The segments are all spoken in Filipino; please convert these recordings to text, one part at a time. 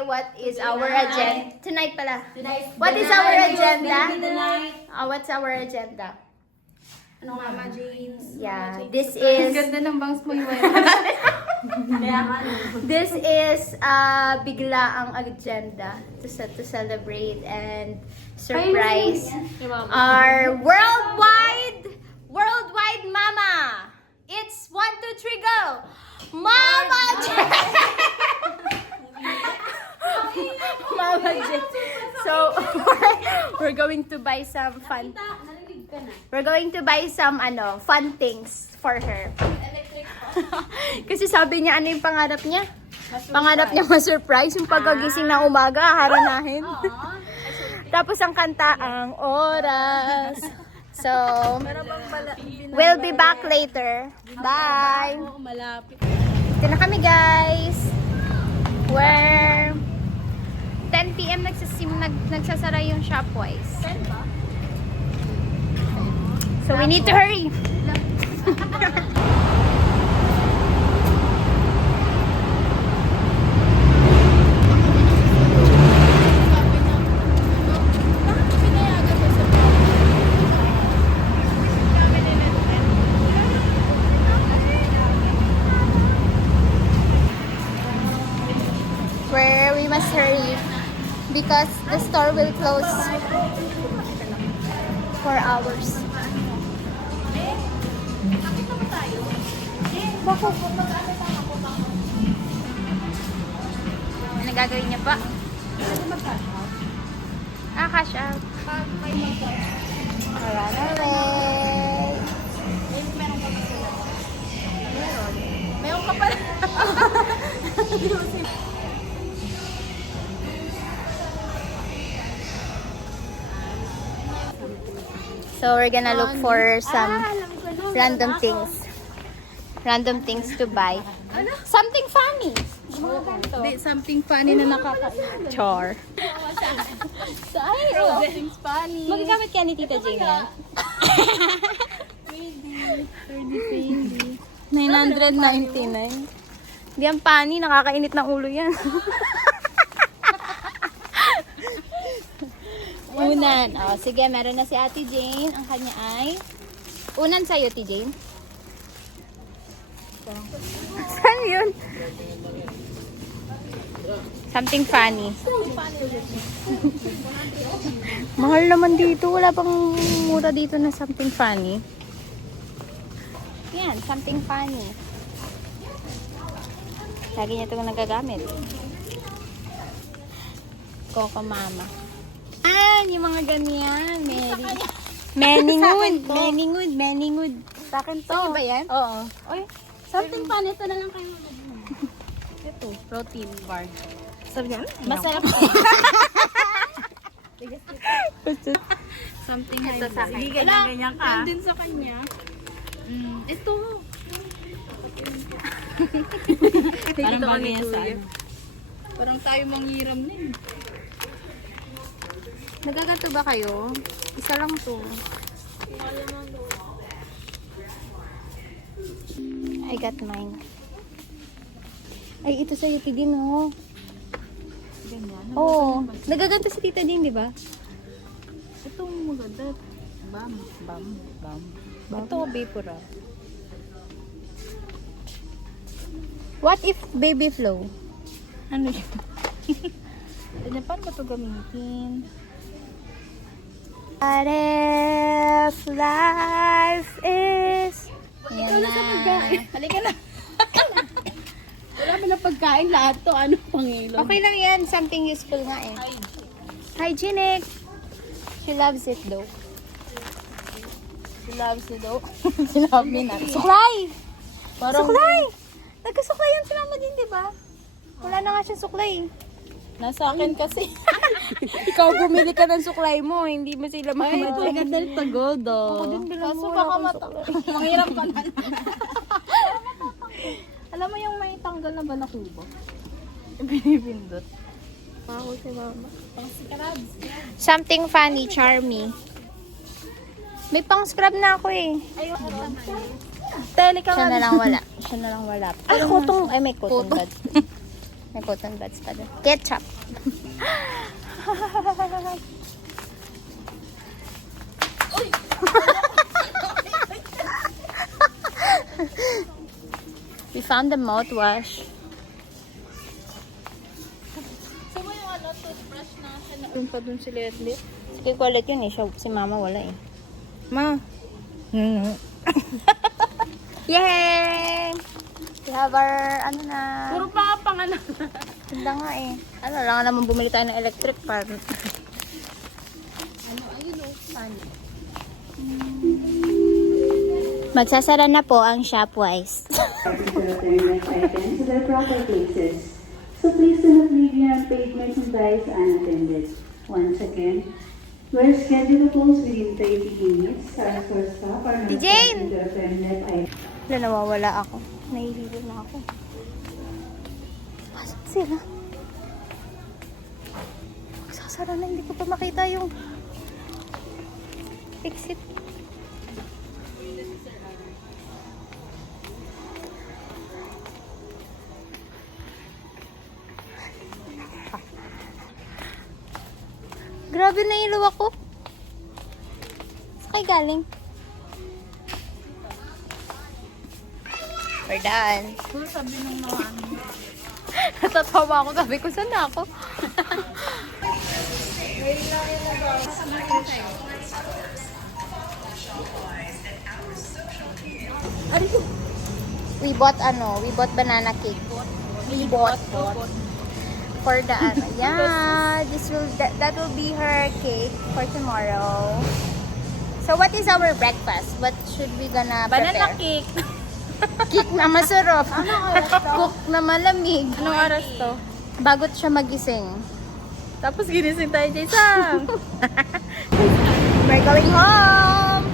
today, what is our agenda? Tonight pala. What is the our night. agenda? Baby tonight. What's our agenda? Ano nga, Mama James? Yeah, this Ang is ganda ng bangs mo yung this is bigla ang agenda to celebrate and surprise our worldwide mama. It's 1, 2, 3 go. Mama Jen. Mama Jen. So we're going to buy some fun. We're going to buy some fun things for her. Kasi sabi niya, ano yung pangarap niya? Pangarap niya ma-surprise yung pagkagising na umaga, haranahin. Tapos ang kanta, ang oras. So, we'll be back later. Bye! Ito na kami, guys. Where 10 PM nagsasara yung Shopwise. So, we need to hurry. Where we must hurry because the store will close for hours. Ano gagawin niya pa? Cash out. Run away. Meron ka pala. So we're gonna look for some random things. Random things to buy. Something funny. Something funny na nakakain. Char. Something funny. Magagamit kaya ni Tita Jane yan? 999. Hindi ang funny. Nakakainit ng ulo yan. Unan. Oh, sige, meron na si Ate Jane. Ang kanya ay... Unan sa'yo, Ate Jane. Saan yun? Something funny. Mahal naman dito. Wala pang mura dito na something funny. Yan, something funny. Lagi niya itong nagagamit. Coco Mama. Yung mga ganyan. Meningwood. Sa akin to. Sa'yo ba yan? Oo. Oy, Something fun. Ito na lang kayo. Ito, protein bar. sabi niya, Masarap to. Something Ito sa akin. Hindi ganyan ka. Yan din sa kanya. Ito. Parang bagay yan sa Parang tayo manghiram din. Nagagato ba kayo? Isa lang to. I got mine. Ay, ito sa'yo, Tidin, oh. Ganyan. Oo. Nagaganto si Tita Din, di ba? Ito maganda. Bam. Ito, Vapora. What if baby flow? Ano yun? Ganyan, paano ba ito gamitin? What if life is... Yan na. Halika na. Wala ba na pagkain lahat to? Ano pangilog? Okay lang yan. Something useful nga eh. Hygienic. She loves it though. She loves it though. She loves me not. Suklay! Parang Suklay! Nagkasuklay yan si Mama din, di ba? Wala na nga siyang suklay. nasa akin kasi. Ikaw bumili ka ng suklay mo, hindi mo sila Ay, ito mamatay. ganda rin pagodo. Ako din bilang Kaso mo, baka wala akong mata. Manghirap ka na. Alam mo yung may tanggal na ba na kubo? Binibindot. Ako si Mama. Pang sikarabs. Something funny, charmy. May pang scrub na ako eh. Ayun. Siya na lang wala. Siya na lang wala. Ay, cotton. Ay, may cotton buds. May cotton buds pa doon. Ketchup. We found the mouthwash. Saan mo yung toothbrush natin? Doon pa dun si Letlet. Sige, kulit yun eh. Si mama wala eh. Ma. Yay! We have our, ano na. Puro pa pangalan. Ganda nga eh. Ano, lang naman bumili tayo ng electric fan. Magsasara na po ang Shopwise. Entertainment items to their proper places. So please do not leave your unpaid merchandise unattended. Once again, where schedules within 30 minutes, our store staff are not Jane! to the permanent item. Wala, nawawala ako. Nahihilo na ako. Asan sila? Magsasara na, hindi ko pa makita yung exit. Grabe na ilaw ako. Saan kayo galing? We're done. Sabi nung mga ano. Natatawa ako. Sabi ko, saan na ako? We bought banana cake. We bought. For the ano. Yeah, that will be her cake for tomorrow. So what is our breakfast? What should we gonna prepare? Banana cake. Cake na masarap. Cook na malamig. Anong oras to? Bagot siya magising. Tapos ginising tayo, Jason. We're going home!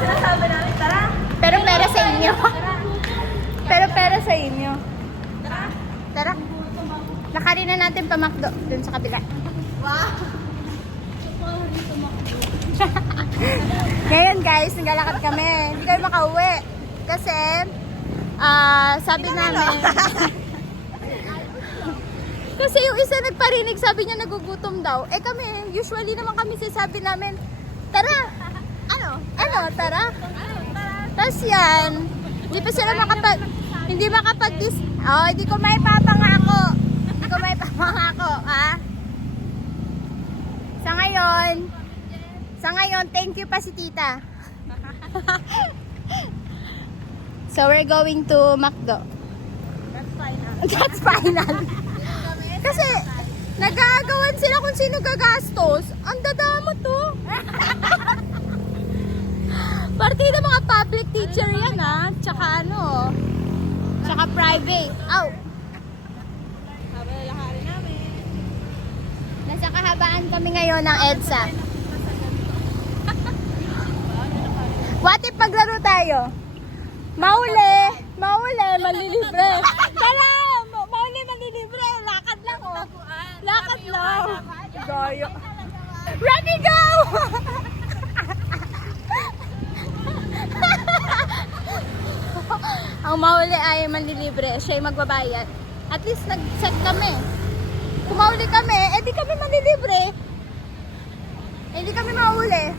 Sinasabi namin, tara. Pero pera sa inyo. Pero pera sa inyo. Tara. Lakarin na natin pa McDo dun sa kabila. Wow! Ngayon guys, naglalakad kami. Hindi kami makauwi. Kasi, sabi namin... Kasi yung isa nagparinig, sabi niya nagugutom daw. Eh kami, usually naman kami sasabi namin, tara! Tara? Tapos yan, hindi pa sila hindi hindi ko may papangako. Ha? Sa ngayon, thank you pa si tita. So, we're going to McDo. That's final. Kasi, nagagawan sila kung sino gagastos. Ang dadamo to. Partida mga public teacher yan ha. Tsaka tsaka private. Ow! Nasa kahabaan kami ngayon ng EDSA. What if paglaro tayo? Mauli, malilibre. Tala! Mauli, malilibre. Lakad lang oh. Lakad lang. Gaya. Ready, go! Ang mauli ay manlilibre, siya ay magbabayad. At least nag-set kami. Kung mauli kami, di kami manlilibre. Hindi kami mauli.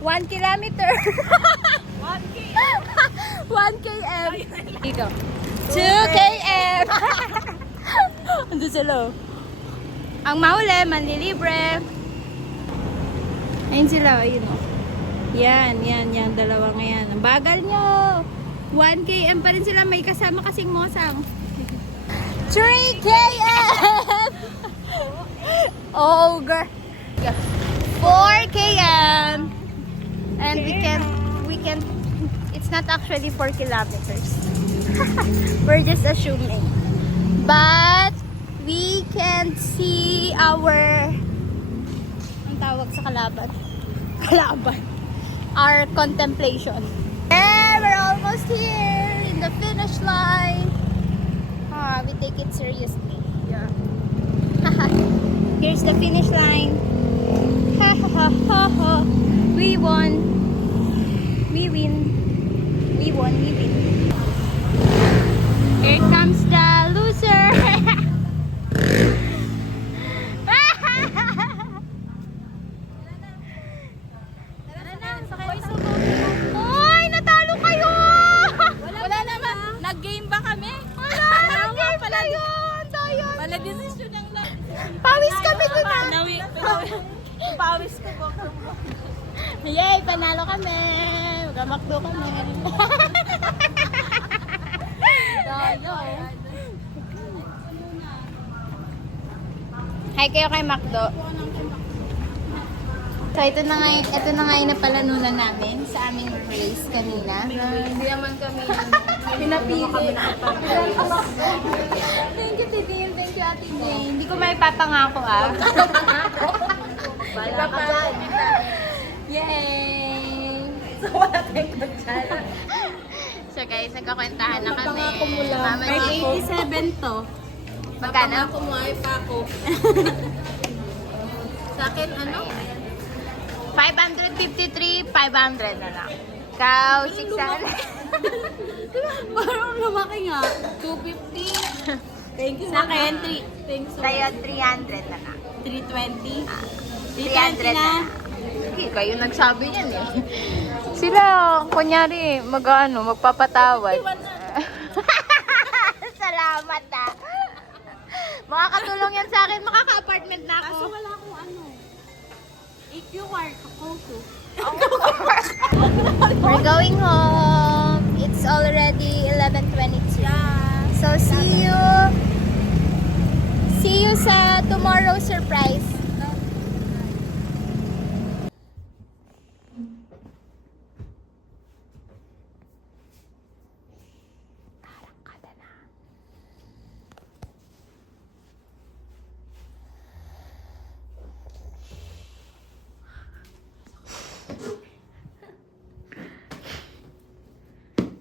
1 kilometer. 1 km. Dito. 2 km. Ando sila. Ang mauli, manlilibre. Ayun sila, ayun o. Yan, dalawang yan. Ang bagal nyo. 1 km pa rin sila. May kasama kasing mosang. 3 km! Oh, girl. 4 km. And we can, it's not actually 4 kilometers. We're just assuming. But, we can see our, ang tawag sa kalaban? Our contemplation. And we're almost here in the finish line. We take it seriously. Yeah. Here's the finish line. Ha ha ha ha ha. pawis ko po. Yay! Panalo kami! Magkamakdo kami. Hi kayo kay Macdo. So ito na nga yung napalanunan namin sa aming race kanina. Hindi naman kami Pinapili. Thank you, Tidin. Thank you, Ate Jane. Hindi ko may papangako, ah. Wala ka dyan. Yay! So, wala tayong kutsa. So guys, nagkakwentahan na kami. Napangako mo lang. Mama May Nico. 87 to. Magkano? Ako mo ay pa ako. Sa akin, ano? 553, 500 na lang. Ikaw, 600. Parang lumaki nga. 250. Thank you. Sa akin, Thanks so Tayo, much. 300 na lang. 320. 300 na. Sige, kayo nagsabi yan eh. Sila, kunyari, magpapatawad. Salamat ah. Makakatulong yan sa akin, makaka-apartment na Kaso ako. wala akong ano. EQR, kakoso. We're going home. It's already 11:22. So see you sa tomorrow surprise.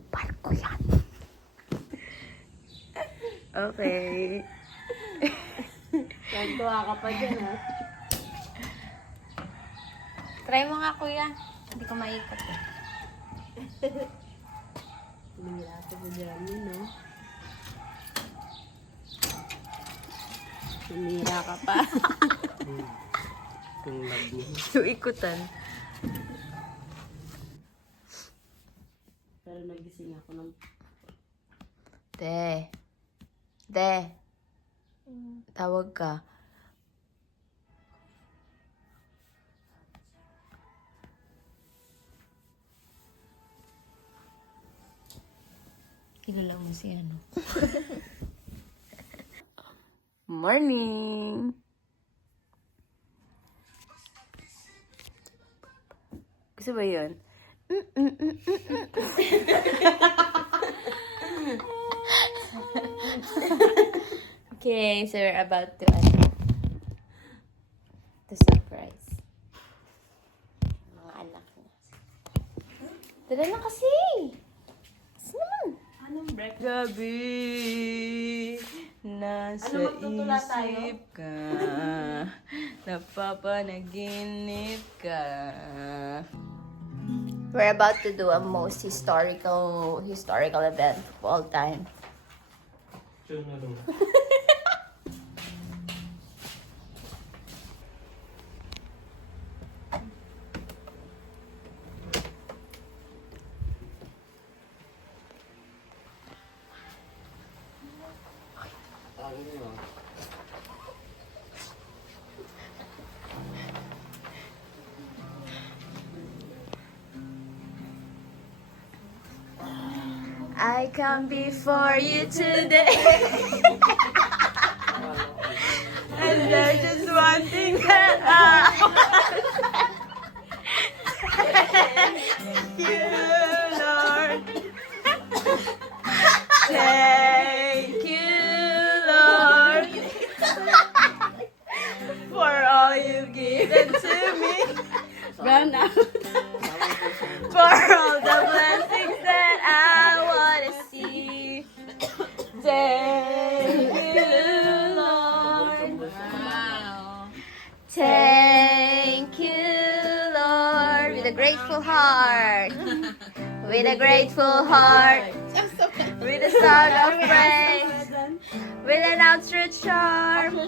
Barko yan. Okay. Nagtuwa ka pa dyan, ha? Try mo nga, kuya. Hindi ko maikot eh. Tumira ka pa dyan, no? Tumira ka pa. Yung ikutan. Pero nagising ako ng... Te. Tawag ka. Kilala mo si ano? Morning! Gusto ba yun? Okay, so we're about to surprise. Mga anak niya. Tara na kasi! Kasi naman. Anong breakfast? Gabi, nasa Ano, magtutula tayo? isip ka, napapanaginip ka. We're about to do a most historical event of all time. I come before you today. And there's just one thing that I want you, Lord. Thank you, Lord, for all you've given to me, Run out. for all the blessings that I want to see. Thank you, Lord. Thank you, Lord, with a grateful heart. With a grateful heart. With a song of praise. With an outstretched arm.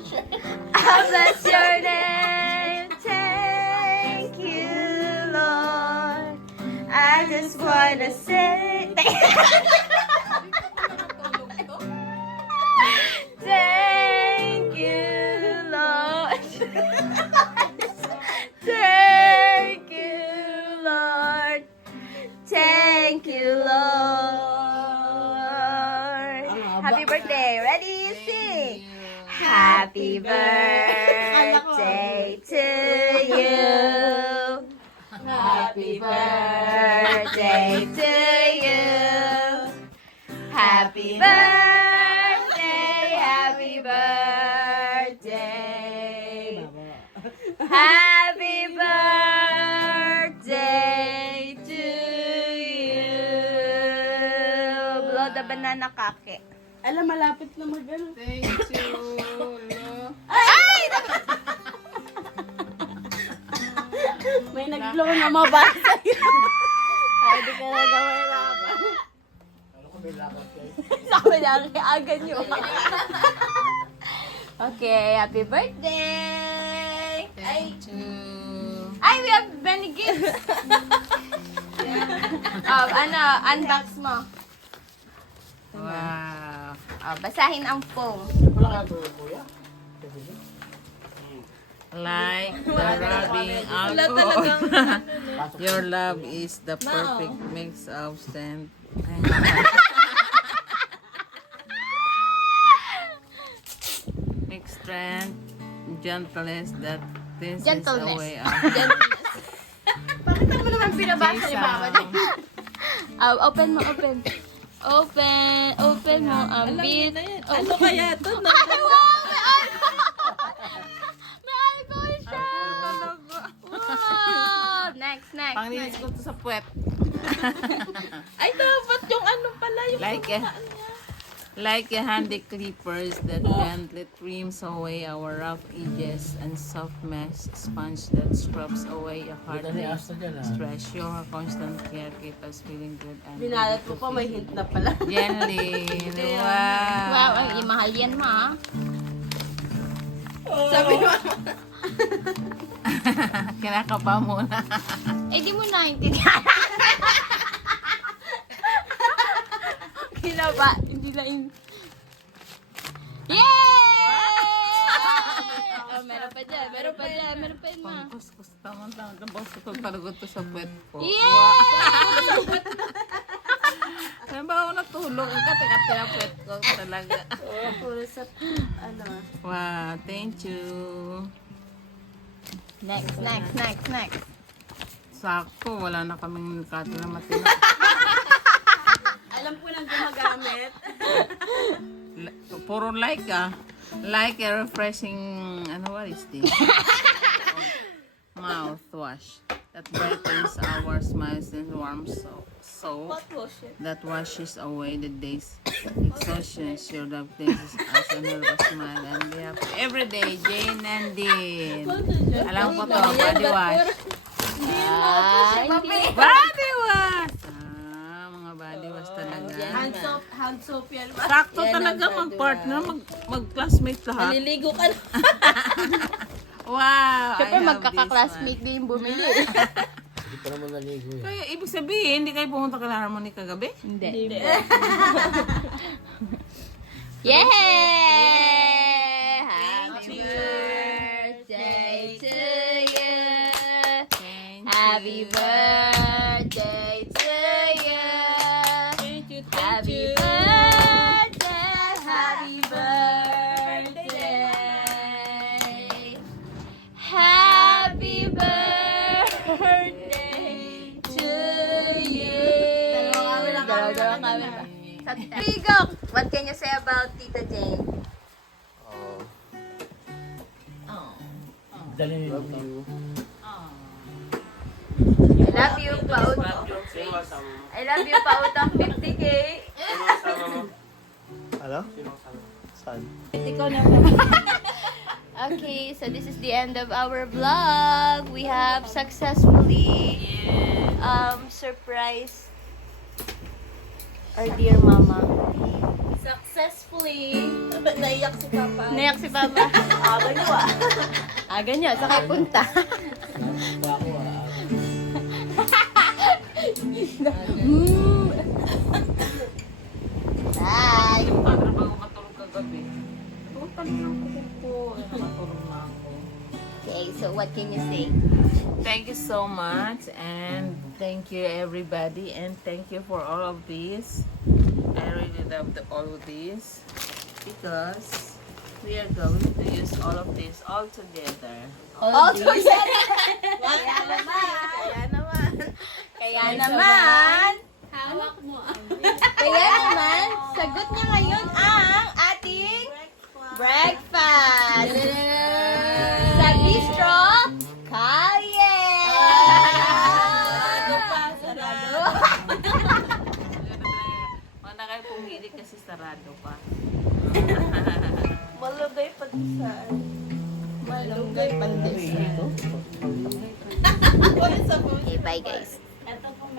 I bless your name. Thank you, Lord. I just wanna say thank you, Lord. Happy birthday to you. Happy birthday to you. Happy birthday, happy birthday. Happy birthday to you. Blow the banana kake. Alam, malapit na mag-ano. Thank you. Ay! May nag-blow na mabasa yun. Ay, di ka na gawin laban. Sabi na, aga nyo. Okay, happy birthday! Thank you. Ay, we have many gifts! Unbox mo. Wow. Basahin ang phone. Like the rubbing alcohol. Your love is the perfect mix of strength. Mix strength, gentleness that this is Gentleness. away. Bakit mo naman pinabasa ni Mama? Open mo, open. Open mo ang beat. Ano kaya to? Ay, wow! May alcohol! May alcohol siya! Wow! Next. Panglinis ko to sa puwet. Ay, dapat yung ano pala. Yung Like a handy clippers that gently trims away our rough edges and soft mesh sponge that scrubs away a hard day's stress. Your constant care keep us feeling good and binalat ko pa, may hint na pala. Jenny, wow. Wow, ang imahal yan ma. Sabi mo, Kinakaba muna. Eh, di mo naintindihan. Kinaba. Hindi na Yay! Oh, meron pa dyan ma. Pangkuskus tama-tama. Pangkuskus ko palagot to sa puwet ko. Yay! Saan ba ako natulog? Kati-kati ang puwet ko talaga. puro sa, ano, Wow, thank you. Next. Sakto, wala na kaming kato na matino. alam ko nang gumagamit. Puro like like a refreshing, what is this? Mouthwash that brightens our smiles and warm soap that washes away the day's exhaustion. Your love places us and help us smile and be happy every day. Jane and Dean. Alam ko to, body wash. Body wash! Mga body wash talaga. Hand soap yan. Sakto talaga mag-partner, mag-classmate lahat. Naliligo ka na. Wow! Siyempre, I have magkaka-classmate din bumili. Kaya ibig sabihin, hindi kayo pumunta kay Harmony kagabi? Hindi. Yay! Happy birthday to you. Happy birthday to you. Happy birthday, happy birthday. Happy birthday to you. Dalawang kami ba? Rigo, what can you say about Tita Jane? I love you, Pautang. I love you, Pautang 50K. Ano? Saan? Okay, so this is the end of our vlog. We have successfully surprised our dear mama. Successfully. Naiyak si Papa. Nayak si Papa. Aga nyo ah. Aga nyo, sakay punta. Bye! Para bago matulog kagabi. Tulog pa rin ako po. Nakatulog na ako. Okay, so what can you say? Thank you so much and thank you everybody and thank you for all of this. I really love all of this because We are going to use all of this all together. All together. Kaya naman, Hawak mo. Kaya naman, sagot niya ngayon ang ating breakfast. Sa Bistro Kalye. Huwag na kayo pumili kasi sarado pa. Malugay pa saan? Malugay pa okay, bye guys. Ito po may